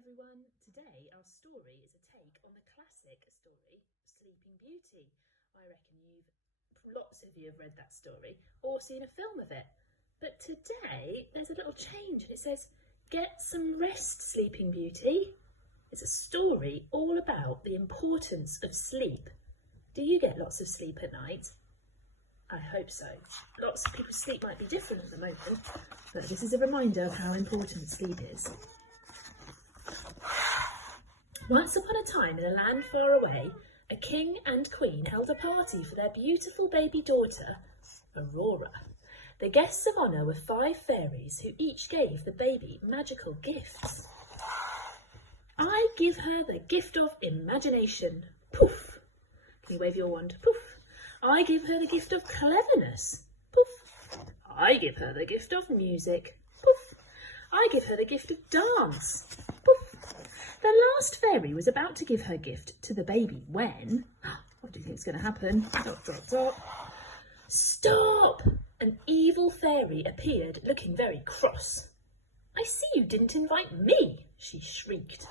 everyone. Today our story is a take on the classic story Sleeping Beauty. I reckon lots of you have read that story or seen a film of it. But today there's a little change. It says, "Get some rest, Sleeping Beauty." It's a story all about the importance of sleep. Do you get lots of sleep at night? I hope so. Lots of people's sleep might be different at the moment, but this is a reminder of how important sleep is. Once upon a time, in a land far away, a king and queen held a party for their beautiful baby daughter, Aurora. The guests of honour were 5 fairies who each gave the baby magical gifts. I give her the gift of imagination. Poof! Can you wave your wand? Poof! I give her the gift of cleverness. Poof! I give her the gift of music. Poof! I give her the gift of dance. Poof! The last fairy was about to give her gift to the baby when... What do you think is going to happen? Dot, dot, dot. Stop! An evil fairy appeared, looking very cross. "I see you didn't invite me," she shrieked.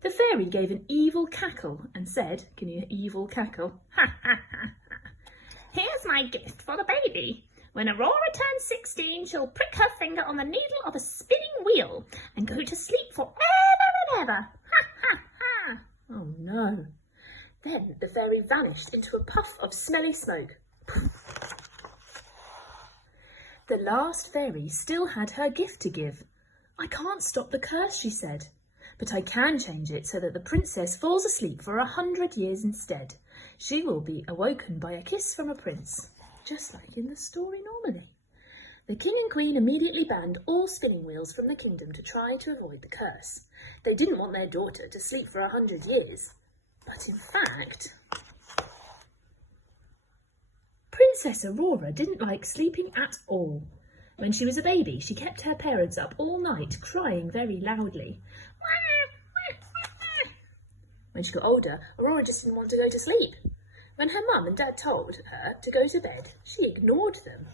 The fairy gave an evil cackle and said, can you evil cackle? "Ha ha ha ha. Here's my gift for the baby. When Aurora turns 16, she'll prick her finger on the needle of a spinning wheel and go to sleep forever and ever. Ha ha ha." Oh no. Then the fairy vanished into a puff of smelly smoke. The last fairy still had her gift to give. "I can't stop the curse," she said, "but I can change it so that the princess falls asleep for 100 years instead. She will be awoken by a kiss from a prince, just like in the story normally." The king and queen immediately banned all spinning wheels from the kingdom to try to avoid the curse. They didn't want their daughter to sleep for 100 years. But in fact, Princess Aurora didn't like sleeping at all. When she was a baby, she kept her parents up all night, crying very loudly. When she got older, Aurora just didn't want to go to sleep. When her mum and dad told her to go to bed, she ignored them.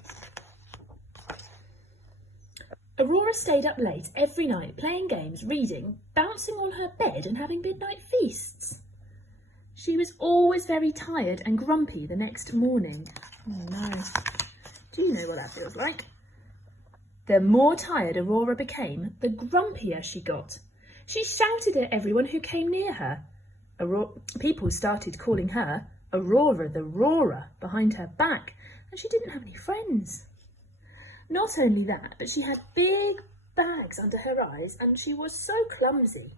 Aurora stayed up late every night, playing games, reading, bouncing on her bed and having midnight feasts. She was always very tired and grumpy the next morning. Oh no. Do you know what that feels like? The more tired Aurora became, the grumpier she got. She shouted at everyone who came near her. People started calling her Aurora the Roarer behind her back, and she didn't have any friends. Not only that, but she had big bags under her eyes, and she was so clumsy.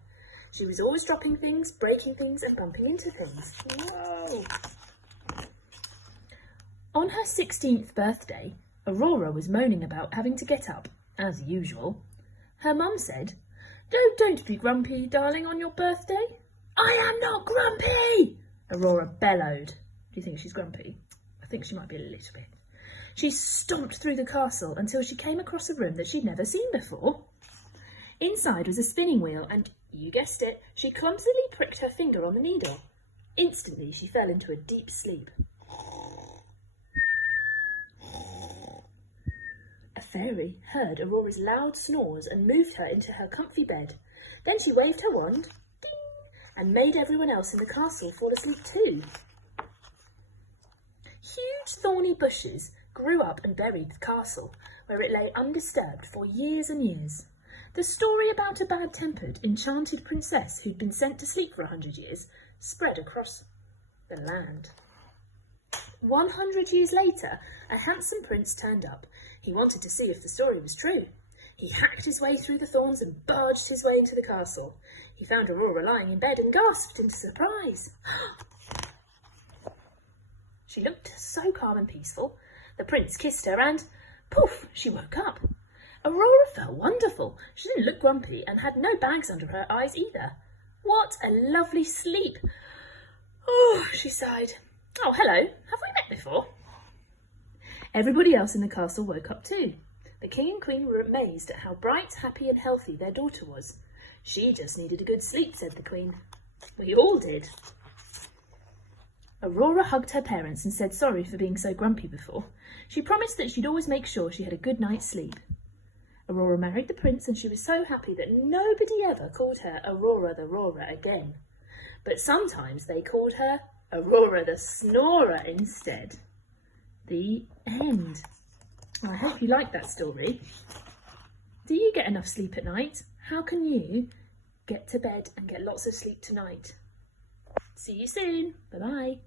She was always dropping things, breaking things, and bumping into things. Whoa! On her 16th birthday, Aurora was moaning about having to get up, as usual. Her mum said, Don't be grumpy, darling, on your birthday." "I am not grumpy!" Aurora bellowed. Do you think she's grumpy? I think she might be a little bit. She stomped through the castle until she came across a room that she'd never seen before. Inside was a spinning wheel and, you guessed it, she clumsily pricked her finger on the needle. Instantly she fell into a deep sleep. A fairy heard Aurora's loud snores and moved her into her comfy bed. Then she waved her wand, ding, and made everyone else in the castle fall asleep too. Huge thorny bushes grew up and buried the castle, where it lay undisturbed for years and years. The story about a bad-tempered, enchanted princess who'd been sent to sleep for 100 years spread across the land. 100 years later, a handsome prince turned up. He wanted to see if the story was true. He hacked his way through the thorns and barged his way into the castle. He found Aurora lying in bed and gasped in surprise. She looked so calm and peaceful. The prince kissed her and, poof, she woke up. Aurora felt wonderful. She didn't look grumpy and had no bags under her eyes either. What a lovely sleep. Oh, she sighed. Oh, hello. Have we met before? Everybody else in the castle woke up too. The king and queen were amazed at how bright, happy and healthy their daughter was. She just needed a good sleep, said the queen. We all did. Aurora hugged her parents and said sorry for being so grumpy before. She promised that she'd always make sure she had a good night's sleep. Aurora married the prince and she was so happy that nobody ever called her Aurora the Roarer again. But sometimes they called her Aurora the Snorer instead. The end. I hope you liked that story. Do you get enough sleep at night? How can you get to bed and get lots of sleep tonight? See you soon. Bye-bye.